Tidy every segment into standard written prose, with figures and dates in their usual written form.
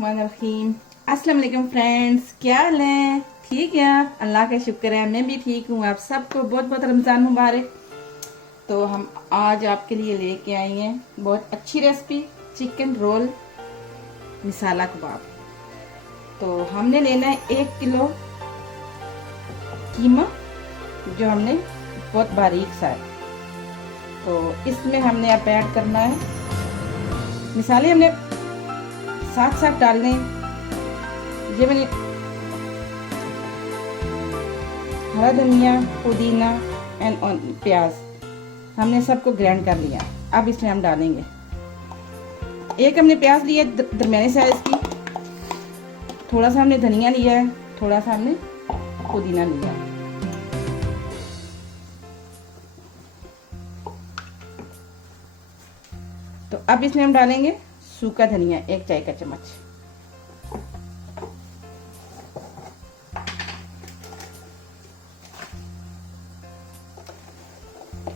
बिस्मिल्लाहिर्रहमानिर्रहीम। अस्सलाम वालेकुम फ्रेंड्स, क्या हाल है? ठीक है आप? अल्लाह का शुक्र है, मैं भी ठीक हूँ। आप सबको बहुत बहुत रमज़ान मुबारक। तो हम आज आपके लिए लेके आए हैं बहुत अच्छी रेसिपी, चिकन रोल मिसाला कबाब। तो हमने लेना है 1 किलो कीमा, जो हमने बहुत बारीक सा है। तो इसमें हमने अब ऐड करना है मिसाले, हमने साथ साथ डालने। ये मैंने हरा धनिया, पुदीना एंड प्याज हमने सबको ग्राइंड कर लिया। अब इसमें हम डालेंगे, एक हमने प्याज लिया दरमियाने साइज की, थोड़ा सा हमने धनिया लिया है, थोड़ा सा हमने पुदीना लिया है। तो अब इसमें हम डालेंगे सूखा धनिया 1 चाय का चम्मच,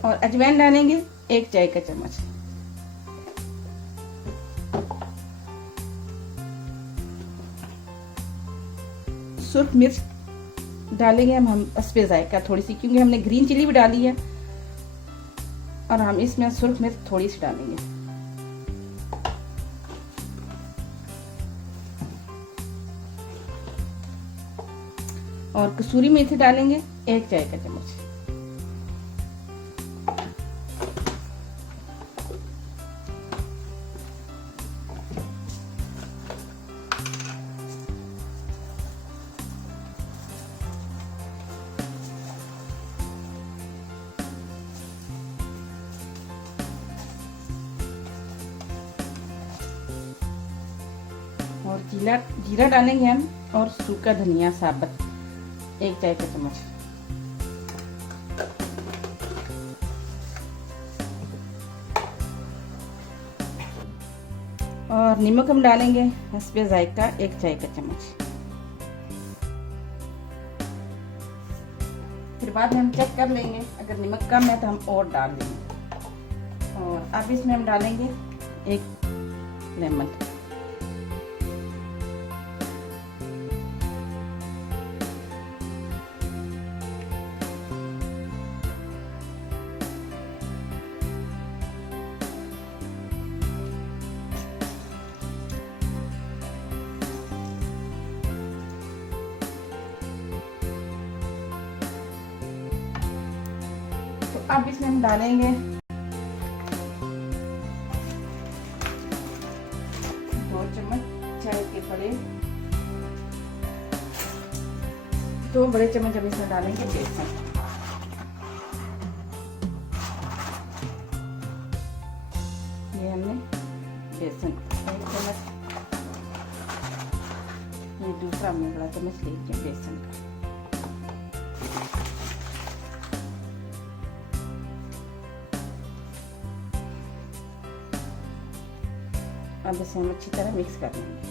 और अजवाइन डालेंगे 1 चाय का चम्मच। सुर्ख मिर्च डालेंगे हम हस्बे जायका थोड़ी सी, क्योंकि हमने ग्रीन चिली भी डाली है, और हम इसमें सुर्ख मिर्च थोड़ी सी डालेंगे। और कसूरी मेथी डालेंगे 1 चाय का चम्मच। और जीरा डालेंगे हम, और सूखा धनिया साबुत 1 चाय का चम्मच। और नमक हम डालेंगे हस्बे जायका 1 चाय का चम्मच। फिर बाद में हम चेक कर लेंगे, अगर नमक कम है तो हम और डाल देंगे। और अब इसमें हम डालेंगे 1 लेमन। अब इसमें हम डालेंगे 2 चम्मच चाय के बड़े, 2 बड़े चम्मच हम इसमें डालेंगे बेसन। ये हमने बेसन 1 चम्मच, ये दूसरा हमने बड़ा चम्मच लेके बेसन का। अब इसे हम अच्छी तरह मिक्स कर लेंगे,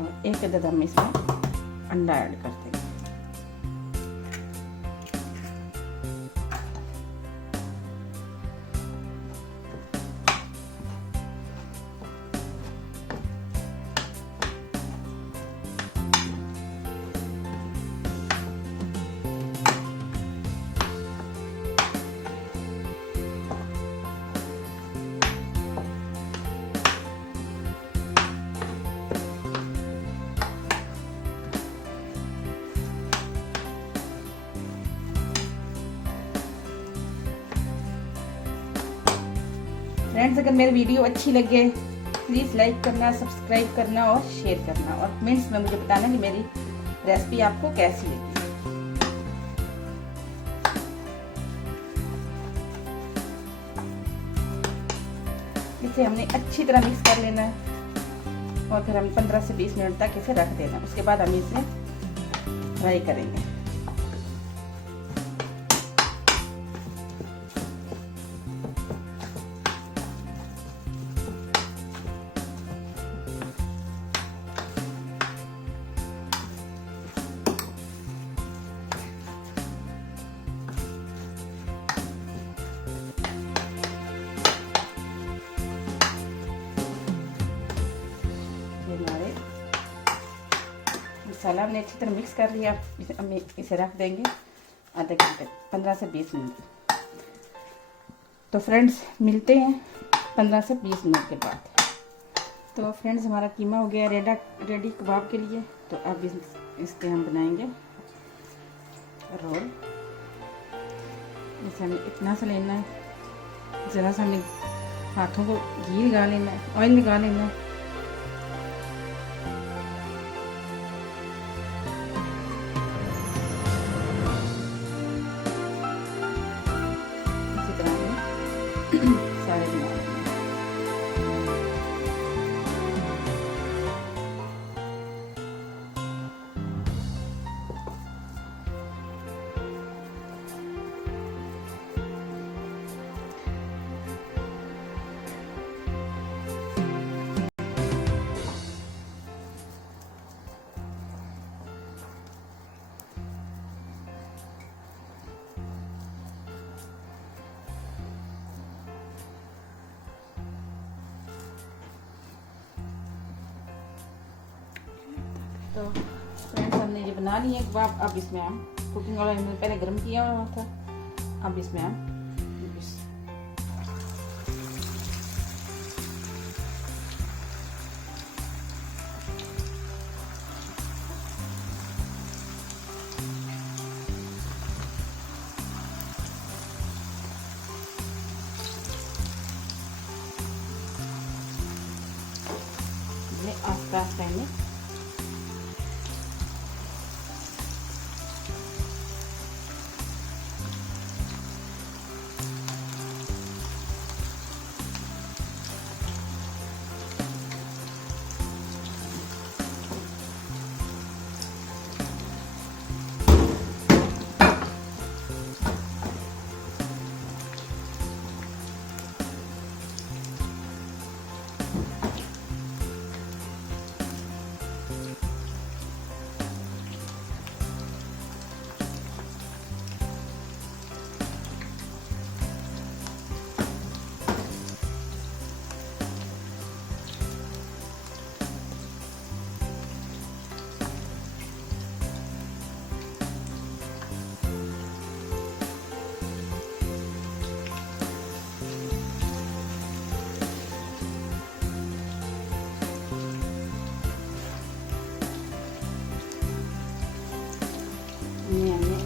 और 1 अदद हम इसमें अंडा ऐड कर देंगे। फ्रेंड्स, अगर मेरी वीडियो अच्छी लगे प्लीज़ लाइक करना, सब्सक्राइब करना और शेयर करना, और कमेंट्स में मुझे बताना कि मेरी रेसिपी आपको कैसी लगी। इसे हमने अच्छी तरह मिक्स कर लेना है, और फिर हम 15 से 20 मिनट तक इसे रख देना। उसके बाद हम इसे फ्राई करेंगे। ये हमारे मसाला हमने अच्छी तरह मिक्स कर लिया। अब इसे रख देंगे आधे घंटे, 15 से 20 मिनट। तो फ्रेंड्स मिलते हैं 15 से 20 मिनट के बाद। तो फ्रेंड्स हमारा कीमा हो गया रेडी कबाब के लिए। तो अब इसके हम बनाएंगे रोल। जैसे हमें इतना सा लेना है, ज़रा सा हमें हाथों को घी लगा लेना है, ऑयल लगा लेना है। इसी तरह हमें सारे बना लेंगे। तो फ्रेंड्स हमने ये बना लिए कबाब। अब इसमें हम कुकिंग ऑयल हमने पहले गर्म किया हुआ था। अब इसमें हम आस्ता आस्ता इन्हें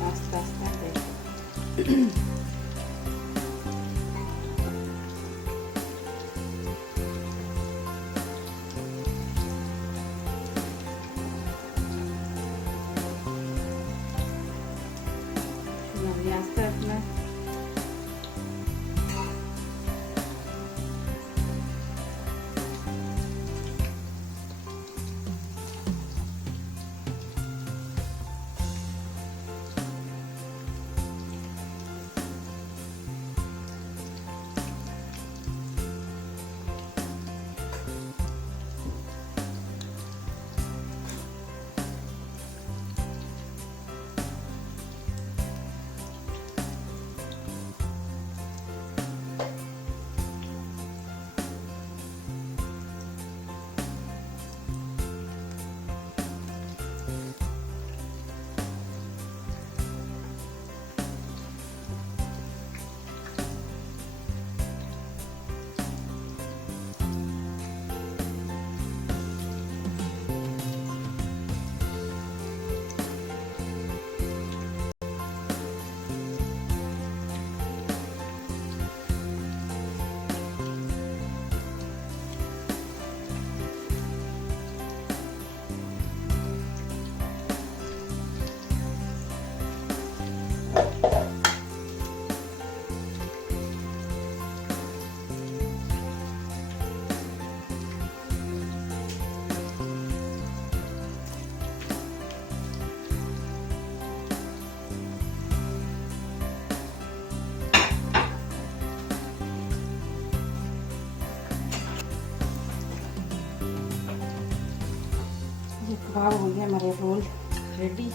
आस्ता आस्ता देखो। आस्ता रखना। कबाब हो गया हमारे रोल रेडी।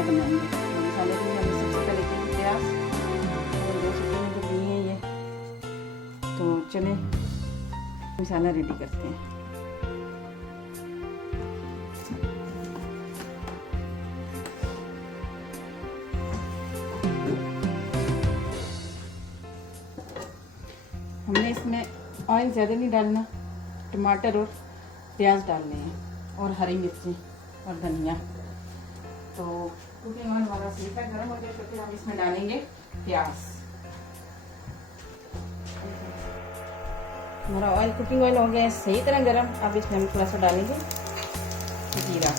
मसाला बनाएंगे। तो मसाले के लिए हमने सबसे पहले लिए प्याज और 2 सीटी में जो लिए हैं ये। तो चले मसाला रेडी करते हैं। हमने इसमें ऑयल ज़्यादा नहीं डालना, टमाटर और प्याज डालने हैं और हरी मिर्ची और धनिया। तो कुकिंग ऑयल हमारा सीखा गर्म हो जाए तो फिर हम इसमें डालेंगे प्याज। हमारा ऑयल कुकिंग ऑयल हो गया है सही तरह गर्म। अब इसमें हम थोड़ा सा डालेंगे जीरा।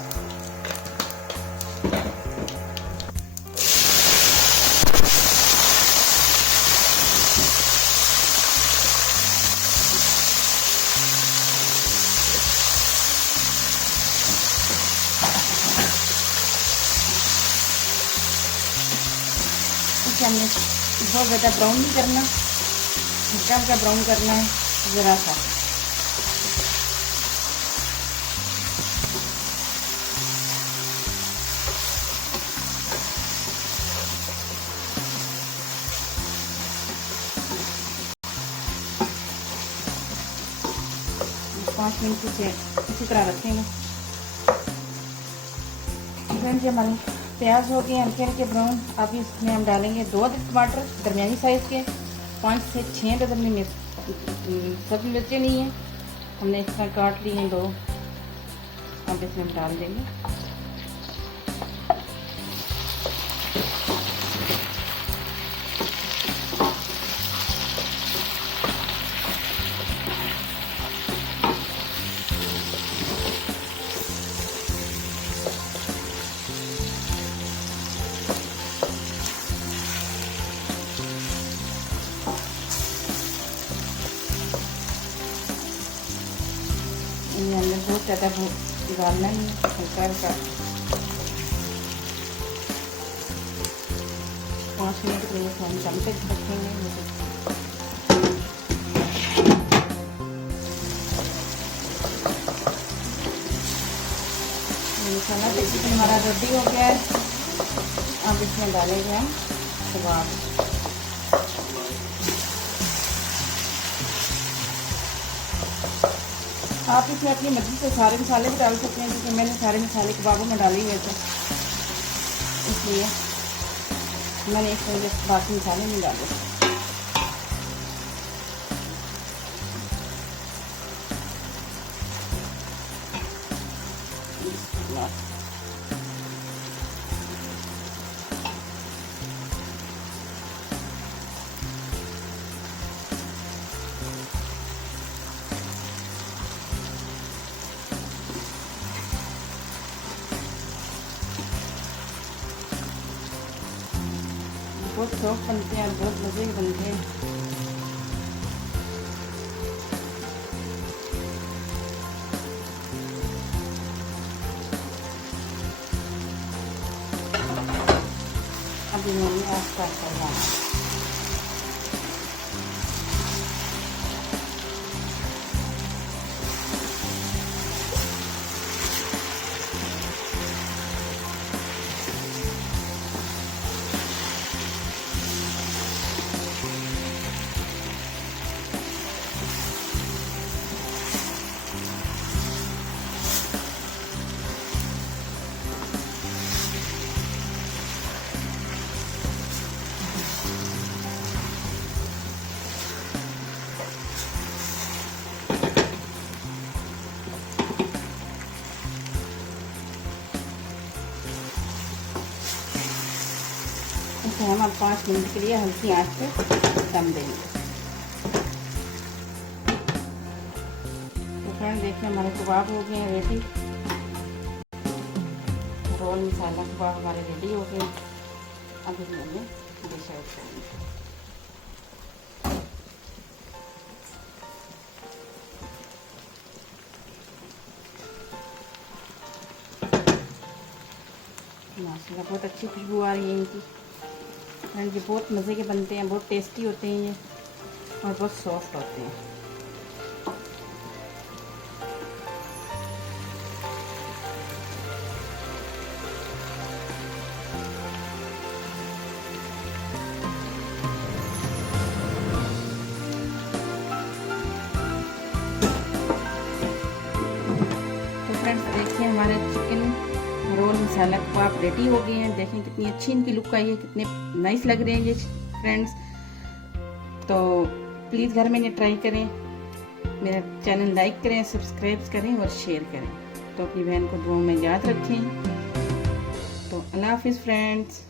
हमने बहुत ज़्यादा ब्राउन नहीं करना, हल्का हल्का ब्राउन करना है ज़रा सा। पाँच मिनट से इसी तरह रखेंगे। फ्रेंड्स हमारे प्याज हो गए हल्के हल्के ब्राउन। अब इसमें हम डालेंगे 2 अदद टमाटर दरमियानी साइज़ के, 5 से 6 दर्जन में सब्जी मिर्चें नहीं है, हमने इस तरह काट ली हैं 2। अब इसमें हम डाल देंगे। हमने बहुत ज़्यादा डालना ही हल्का हल्का। 5 मिनट के लिए हम दम पे रखेंगे। मसाला तकरीबन हमारा रेडी हो गया है। अब इसमें डालेंगे हम कबाब। आप इसमें अपनी मर्जी से सारे मसाले भी डाल सकते हैं, क्योंकि मैंने सारे मसाले कबाबों में डाले हुए थे, इसलिए मैंने इसमें बाकी मसाले नहीं डाले। बहुत सॉफ्ट बनते हैं और बहुत मज़े के बनते हैं। अभी मैंने आस-पास करवाना। इसे हम अब 5 मिनट के लिए हल्की आंच पे दम देंगे। तो फ्रेंड देखिए हमारे कबाब हो गए हैं रेडी। रोल मसाला कबाब हमारे रेडी हो गए। अब इसमें डिश आउट करेंगे। माशाल्लाह बहुत अच्छी खुशबू आ रही है इनकी। फ्रेंड ये बहुत मज़े के बनते हैं, बहुत टेस्टी होते हैं ये और बहुत सॉफ्ट होते हैं। हमारे चिकन रोल मसाला कबाब रेडी हो गए हैं। देखें कितनी अच्छी इनकी लुक आई है, कितने नाइस लग रहे हैं ये फ्रेंड्स। तो प्लीज़ घर में इन्हें ट्राई करें, मेरा चैनल लाइक करें, सब्सक्राइब करें और शेयर करें। तो अपनी बहन को दुआ में याद रखें। तो अल्लाह हाफिज़ फ्रेंड्स।